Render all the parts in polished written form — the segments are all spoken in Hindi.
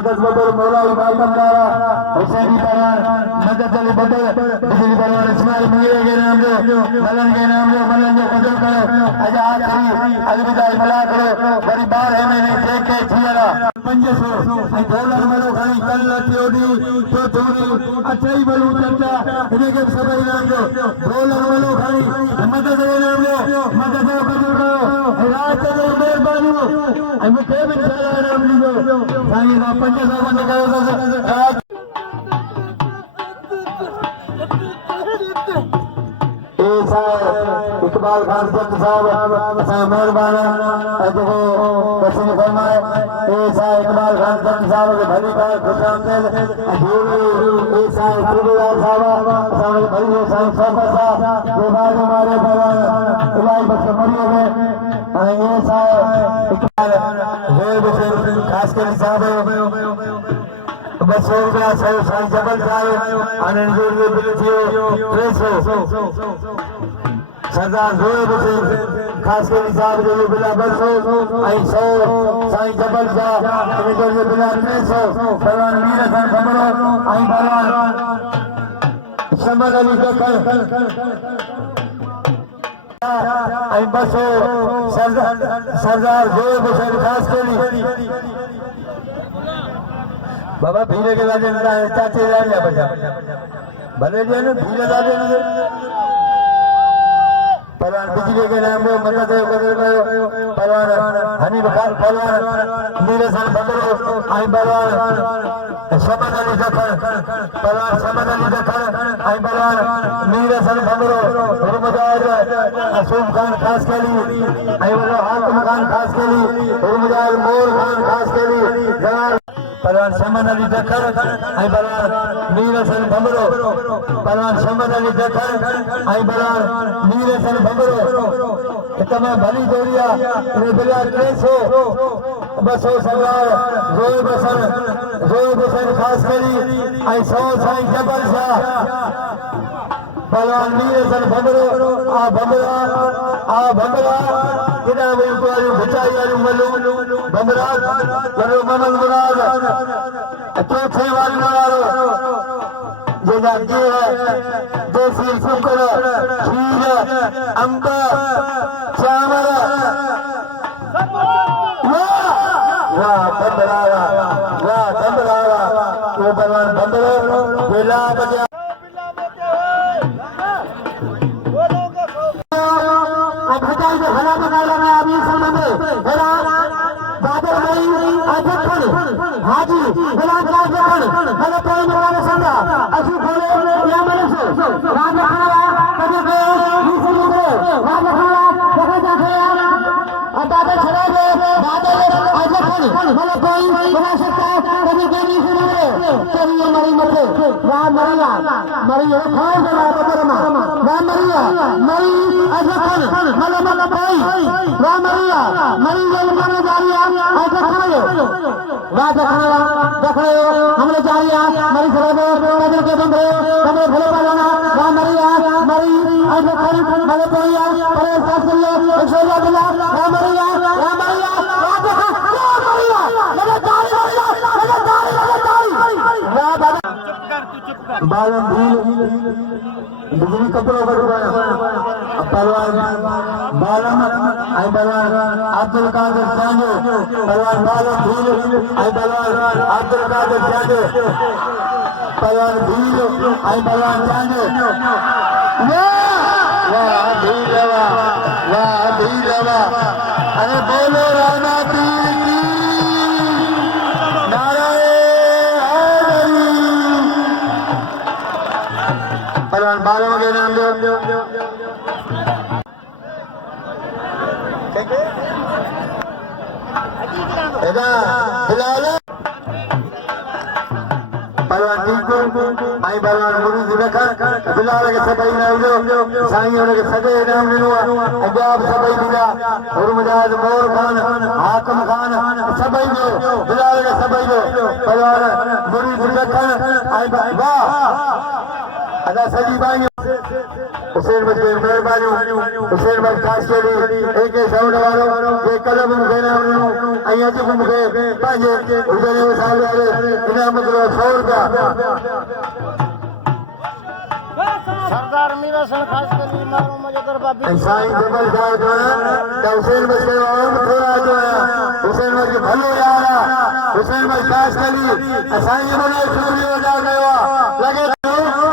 मदद बदल मौला इमाम दारा हुसैनी पहलवान मदद अली बदल बिजली पहलवान इस्माइल मुगीर के नाम जो मलन के नाम जो मलन जो बदल करो अजा आखिरी अलविदा इमला करो बड़ी बार है मैंने देख के थियरा 500 आई डॉलर मलो खाली कल थियोडी तो थोड़ी अचई बलू चर्चा इने के सब नाम जो डॉलर मलो खाली मदद के नाम जो मदद बदल करो रात के मेहरबानी आई मुझे भी चला नाम लीजो साईं ना 500 बंद करो इकबाल खान चंद साहब मेहरबान देखो पसंद फरमाए इकबाल खान चंद साहब के भली का खुशामद साहब भली साहब साहब बेबाद हमारे इलाही बख्श मरियो में ये साहब इकबाल खास कर साहब 200 रुपया 100 साईं जबल साहब आनंद जो बिल थियो 300 सरदार जोए बसे खास के हिसाब जो बिला 200 आई 100 साईं जबल साहब इने जो बिला 300 पहलवान मीर हसन खबरो आई पहलवान समद अली जखर आई 200 सरदार जोए बसे खास के बाबा भीरे के लागे चाचे जाने बचा भले जे ने भीरे लागे पहलवान बिजली के नाम में मदद पहलवान हनी बखार पहलवान नीरसन बदलो आई पहलवान समद अली जखर पहलवान समद अली जखर आई पहलवान नीरसन बदलो रुमजाज असूम खान खास के लिए आई वो हाकिम खान खास के लिए रुमजाज मोर खान खास के लिए जनाब पहलवान समद अली जखर आई पहलवान नीरसन बदलो पहलवान समद अली जखर आई पहलवान नीरसन बदलो इतना भली जोड़िया इन्हें बिला 300 200 सरदार जोए बसन खास करी आई 100 साईं जबल शाह पहलवान नीरसन बदलो आ भंबरा किना में तो बचाई वाली मलू भंबरा करो मनल मुराद चौथे वाली मारो जेगा के है देसी शुक्र खीर अंब चावल वाह भंबरा वो भगवान भंबरो बेला बजा हाजी गुलाम राजन हेलो कोई वाला संगा असु खोले या मरसो राजा खाना कभी के निसुले राजा खाना देखा जाते अता पे छड़ा दे राजा आज खानी हेलो कोई बना सकता कभी के निसुले चलिए मरी मते राम मरिया मरी खाओ जरा बकरमा राम मरिया मरी आज खानी हेलो कोई राम मरिया मरी जल माने जारिया आज खाओ राजा खाना देख रहे हो हमने जारिया मरी सराबे बदल के बंदे कमरे भले वाला राम मरिया मरी आज खानी भले कोइया परे साथ चलिए 100 दिला राम मरिया राजा मरिया लगा ताली बालम बिजली कपड़ों पर पहलवान बालम आई पहलवान अब्दुल कादिर सांजो पहलवान बालम भील आई पहलवान अब्दुल कादिर सांजो पहलवान भील आई पहलवान सांजो वाह भील अरे बोलो राणा पीर की पहलवान बालम के नाम दो पहलवान टीकू आई पहलवान मुरी रखा बिलाल के सभई नाम साईं उनके सगे नाम ॾिनो अजाब सभई दिला हुरमजाज मोर खान हाकिम खान सभई जो बिलाल के सभई जो पहलवान मुरी रखा आई वाह अदा सजी भाई हुसैन भाई की मेहरबानी हुसैन भाई खास के लिए एक साउंड वालो ये कलम देना उन्होंने अया जो मुझे पाजे उधर साल वाले इनाम करो 100 रुपया सरदार मीरा सन खास कर मारो मजे कर बाबी साईं जबल साहब जो है तो हुसैन भाई के और थोड़ा जो है हुसैन भाई के भलो यार हुसैन भाई खास के लिए साईं बोले चोरी हो जा गया लगे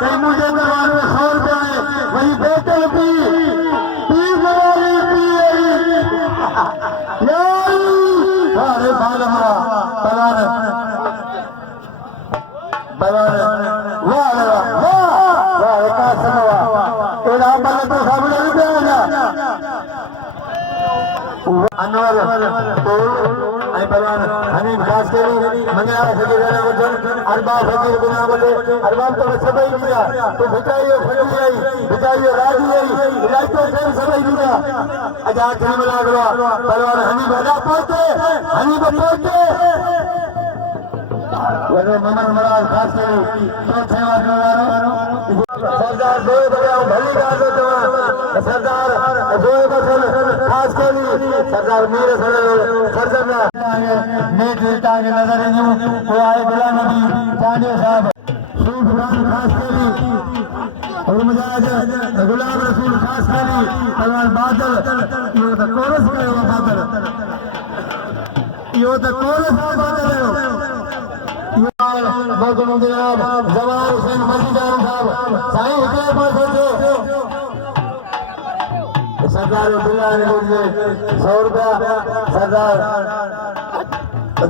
तो मुझे दरबार में 100 रुपया है वही बेटे पी वाली अरे बालमा बलान वाह वाह का समवा एड़ा बल तो सामने नहीं आना अनवर तो आई बलान हनीफ खास के लिए मंगला सके जाने वजन अरबाब फकीर बिना बोले अरबाब तो सबई दिया तो भिटाइयो फटी आई भिटाइयो राजी आई इलाको से सबई दिया अजा के मिला गया बलवान हनीफ अदा पहुंचे हनीफ पहुंचे वरो ममन मराज खास के लिए चौथे वारो सरदार दो बड़ा भली गाल तो सरदार दो बसल खास के लिए सरदार मीर सरदार नेट रिटा के नजर यूं वो आए गुलाम नबी चांडिया साहब सूफ खान खास के लिए और मुजाहिद गुलाम रसूल खास के लिए पहलवान बादल यो तो कोरस के बादल यो तो कोरस बादल है बहुत जनाब जवान हुसैन मजीदार साहब साईं हुसैन पर सोचो सरदार अब्दुल्ला ने 100 रुपया सरदार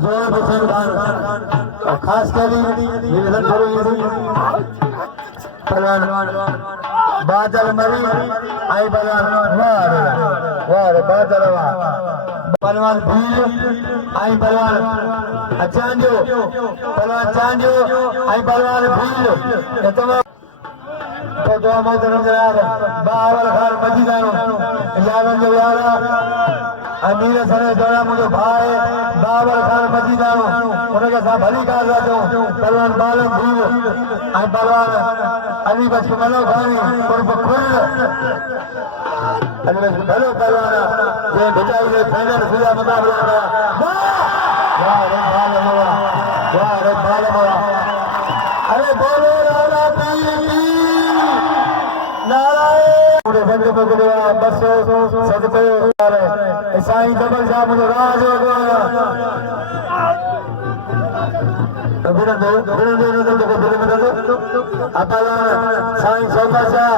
जोर हुसैन खान खास कर निवेदन करो पहलवान बादल मरी आई पहलवान वाह बादल वाह पहलवान भील आई पहलवान चांडियो पहलवान चांडियो आई पहलवान भील तमाम तो दो मोहतरम जनाब बावल खान मजीदारो यारन जो यारा अमीर सरे जोड़ा मुझे भाई बावल खान मजीदारो उनके साथ भली कार रहा हूं पहलवान बालम भील आई पहलवान अली बचमनो खानी कुर्ब खुल अली भलो पहलवान ये बिचाई ने फाइनल खुला मुकाबला था वाह रे बालम अरे बोलो राणा पीर नारायण बंद पकड़े बसो सदके साईं जबल साहब मुझे राज हो गया साईं सौदा शाह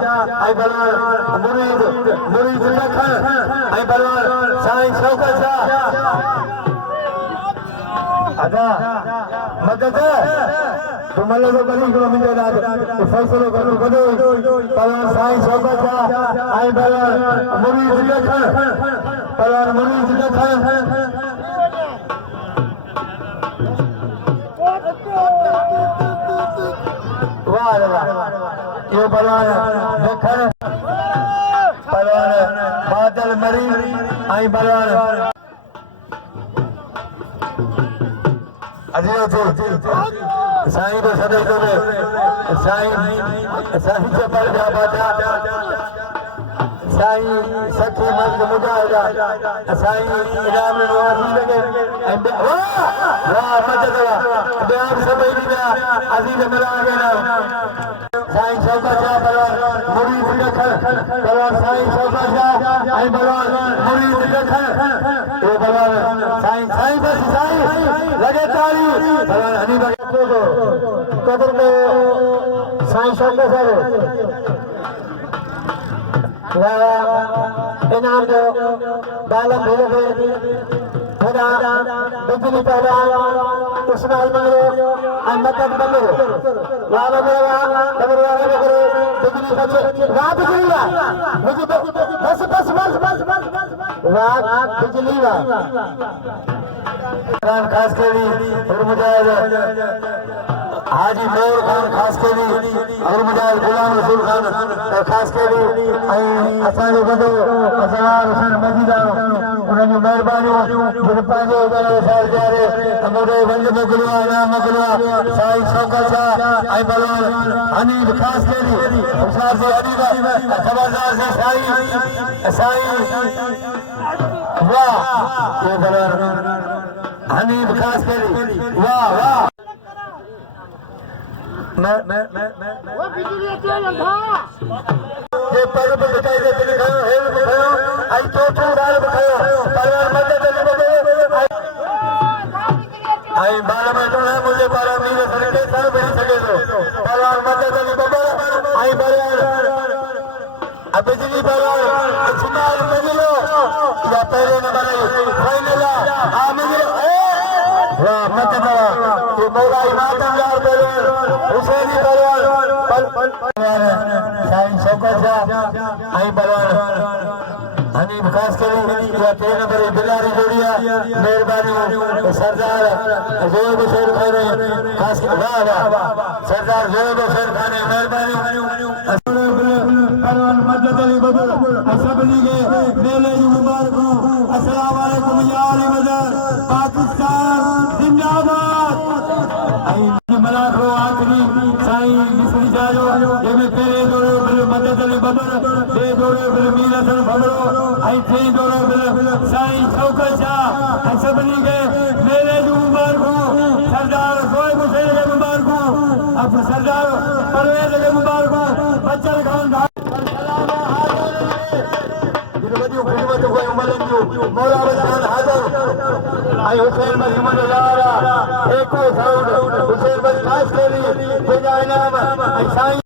आई बलवान मुरीद लखन आई बलवान साईं सौदा शाह अदा मदद तो मल्लो तो करी को मिले राज तो फैसलो करो पहलवान साईं सौदा शाह आई बलवान मुरीद लखन पहलवान मुरीद लखन यो पहलवान दखन पहलवान बादल मरी आई पहलवान अजीब साईं तो सदैव तो साईं से पढ़ जा बाजा साईं सखी मर्द मुजाहिदा साईं इनाम नवाजी लगे वाह मदद वाह बेआब सबई दिया अजीज मिला गया साईं सौदा शाह बलवान मुरीद लखन बलवान साईं सौदा शाह आई बलवान मुरीद लखन ये बलवान साईं बस साईं लगे ताली बलवान हनी बगे को कदर में साईं सौदा शाह इनाम जो बालम भूल खुदा बिजली पहलवान इस्माइल मंगरो अहमद मंगरो वाला मेरा कबर वाला करे बिजली बचे रात बिजली वा मुझे बस बस बस बस बस रात बिजली वा खास के लिए और मुजाहिद हाजी मोर खान खास के लिए और मुजाहिद गुलाम रसूल खान खास के लिए असांजो बंदो असवार हुसैन मजीदार उन्हनि जो महिरबानी पंहिंजो साल प्यारे मोटे वंज मोकिलियो आहे इनाम मोकिलियो आहे साईं शौकत शाह ऐं बलवान हनीफ ख़ासि केली होशियार से हनीफ ख़बरदार से साईं वाह ये बलवान हनीफ ख़ासि केली वाह वाह वो बिजली तेल था ये पर बचाई दे दिल खयो हेल खयो आई चौथो डाल खयो परवान मदद ले बे आई बाल में तो है मुझे पारा मीरे सरके साल बनी सके तो परवान मदद ले बे आई बरयान अब बिजली परवान इस्तेमाल कर लो या पहले नंबर फाइनल आ मुझे वाह मत बड़ा ये मौला इमाम यार परवान हुसैनी परवान साईं शौकत शाह आई परवान हनीफ ख़ासि केली या 3 नंबर बिलारी जोड़िया मेहरबानी सरदार जोएब हुसैन खाने ख़ासि वाह वाह सरदार जोएब हुसैन खाने मेहरबानी परवान मदद अली बदल सभिनी खे मेले जी मुबारक अस्सलाम वालेकुम या अली मदद पाकिस्तान जिंदाबाद आई मलाखो आखिरी साईं मिस्री जायो जंहिंमें पहिरें दौरे मदद अली बदल ॿिए दौरे मीर हसन भमरो ऐं टे दौरे साईं शौकत शाह ऐं सभिनी खे मेले जूं मुबारकूं सरदार जोएब हुसैन खे मुबारकूं सरदार परवेज़ खे मुबारकूं बचल खान मौला बचान हाज़िर ऐं हुसैन मजमून लारा एको साउंड हुसैन बच ख़ासि केली जंहिंजा इनाम ऐं साईं